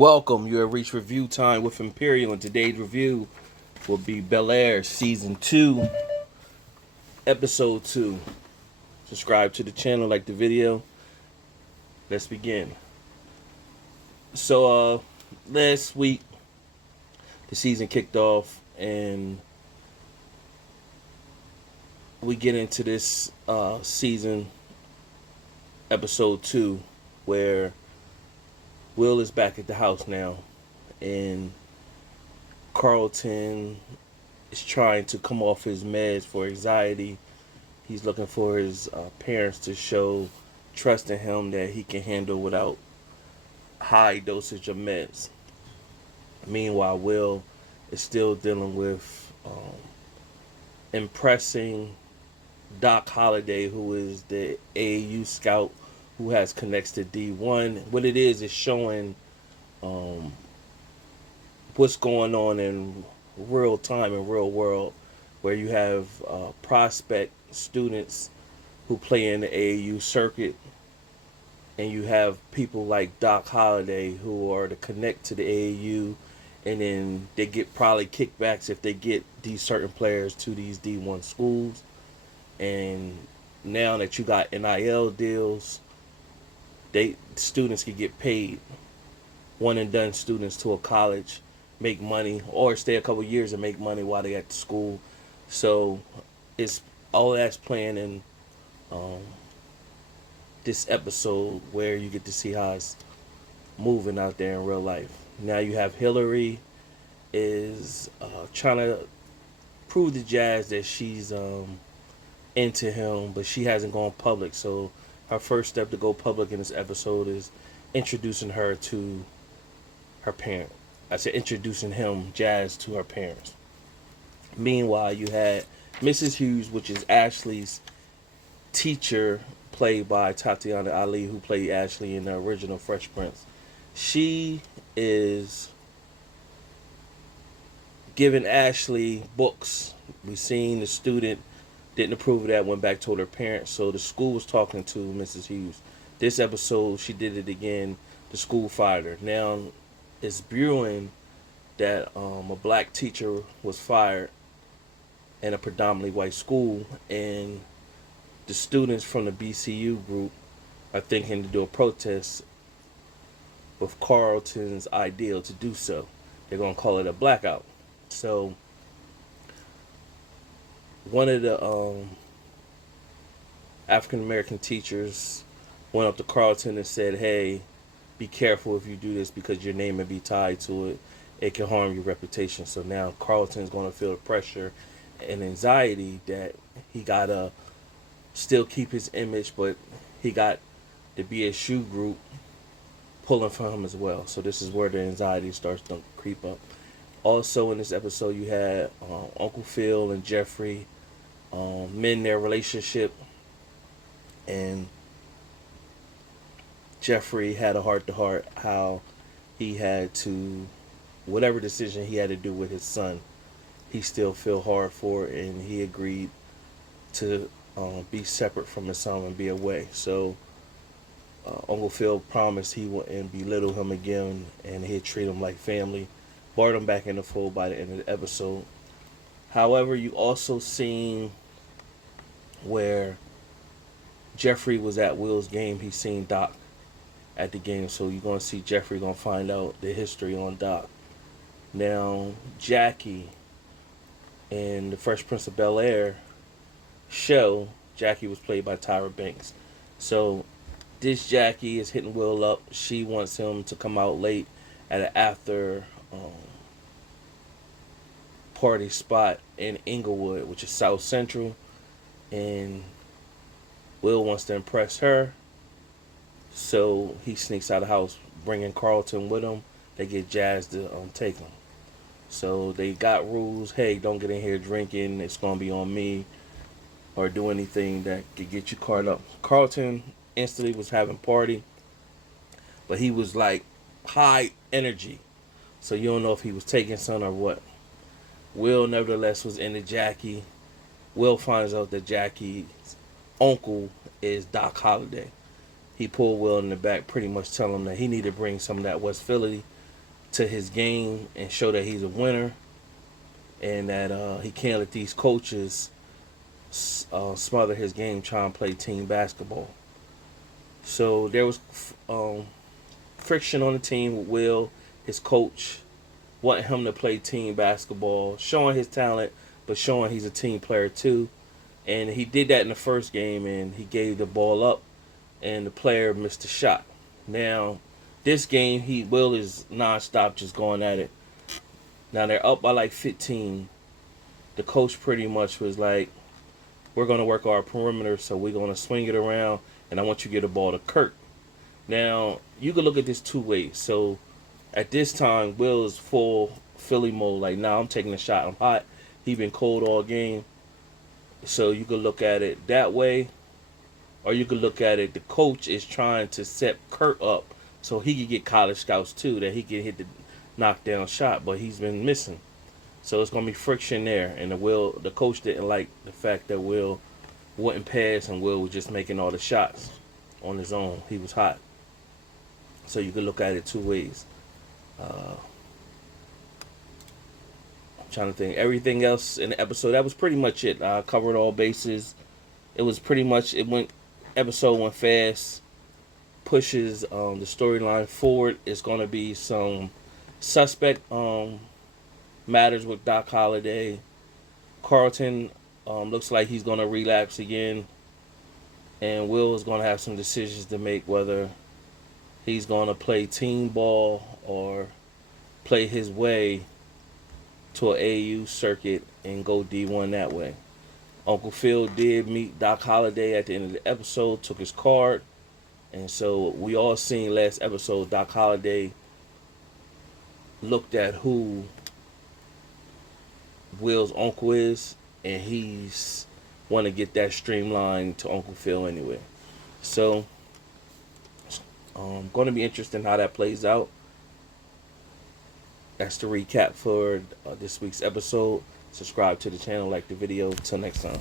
Welcome. You have reached review time with Imperial, and today's review will be Bel Air Season 2, Episode 2. Subscribe to the channel, like the video. Let's begin. So, last week, the season kicked off, and we get into this season, Episode 2, where Will is back at the house now, and Carlton is trying to come off his meds for anxiety. He's looking for his parents to show trust in him that he can handle without high dosage of meds. Meanwhile, Will is still dealing with impressing Doc Holliday, who is the AAU scout who has connects to D1. What it is showing what's going on in real time, in real world, where you have prospect students who play in the AAU circuit, and you have people like Doc Holliday who are to connect to the AAU, and then they get probably kickbacks if they get these certain players to these D1 schools. And now that you got NIL deals, students can get paid. One and done students to a college make money, or stay a couple years and make money while they at the school. So it's all that's playing in this episode, where you get to see how it's moving out there in real life. Now you have Hillary is trying to prove to Jazz that she's into him, but she hasn't gone public. So her first step to go public in this episode is introducing her to her parent. I said introducing him, Jazz, to her parents. Meanwhile, you had Mrs. Hughes, which is Ashley's teacher, played by Tatiana Ali, who played Ashley in the original Fresh Prince. She is giving Ashley books. We seen the student didn't approve of that, went back, told her parents. So the school was talking to Mrs. Hughes. This episode, she did it again. The school fired her. Now, it's brewing that a black teacher was fired in a predominantly white school, and the students from the BCU group are thinking to do a protest with Carlton's ideal to do so. They're going to call it a blackout. So one of the African American teachers went up to Carlton and said, "Hey, be careful if you do this, because your name may be tied to it. It can harm your reputation." So now Carlton's going to feel the pressure and anxiety that he got to still keep his image, but he got the BSU group pulling for him as well. So this is where the anxiety starts to creep up. Also in this episode, you had Uncle Phil and Jeffrey mend their relationship, and Jeffrey had a heart-to-heart how he had to, whatever decision he had to do with his son, he still feel hard for it, and he agreed to be separate from his son and be away. So Uncle Phil promised he wouldn't belittle him again, and he'd treat him like family. Brought him back in the fold by the end of the episode. However, you also seen where Jeffrey was at Will's game. He seen Doc at the game, so you're going to see Jeffrey going to find out the history on Doc. Now, Jackie in the Fresh Prince of Bel Air show, Jackie was played by Tyra Banks. So this Jackie is hitting Will up. She wants him to come out late at an after party spot in Inglewood, which is South Central, and Will wants to impress her, so he sneaks out of the house, bringing Carlton with him. They get Jazz to take him. So they got rules. Hey, don't get in here drinking. It's gonna be on me, or do anything that could get you caught up. Carlton instantly was having party, but he was like high energy, so you don't know if he was taking some or what. Will nevertheless was into Jackie. Will finds out that Jackie's uncle is Doc Holliday. He pulled Will in the back, pretty much telling him that he needed to bring some of that West Philly to his game and show that he's a winner, and that he can't let these coaches smother his game trying to play team basketball. So there was friction on the team with Will, his coach, wanting him to play team basketball, showing his talent, but showing he's a team player too. And he did that in the first game, and he gave the ball up, and the player missed a shot. Now, this game, Will is nonstop just going at it. Now they're up by like 15. The coach pretty much was like, "We're going to work our perimeter, so we're going to swing it around, and I want you to get the ball to Kirk." Now, you can look at this two ways. So, at this time, Will is full Philly mode. Like, nah, I'm taking a shot. I'm hot. He been cold all game. So, you could look at it that way. Or you could look at it, the coach is trying to set Kurt up so he could get college scouts too, that he can hit the knockdown shot, but he's been missing. So, it's going to be friction there. And the coach didn't like the fact that Will wouldn't pass and Will was just making all the shots on his own. He was hot. So, you could look at it two ways. I'm trying to think. Everything else in the episode, that was pretty much it. I covered all bases. It was pretty much, episode went fast, pushes the storyline forward. It's going to be some suspect matters with Doc Holliday. Carlton looks like he's going to relapse again. And Will is going to have some decisions to make, whether he's going to play team ball or play his way to an AU circuit and go D1 that way. Uncle Phil did meet Doc Holliday at the end of the episode, took his card. And so we all seen last episode, Doc Holliday looked at who Will's uncle is, and he's want to get that streamlined to Uncle Phil anyway. So, going to be interesting how that plays out. That's the recap for this week's episode. Subscribe to the channel, like the video. Until next time.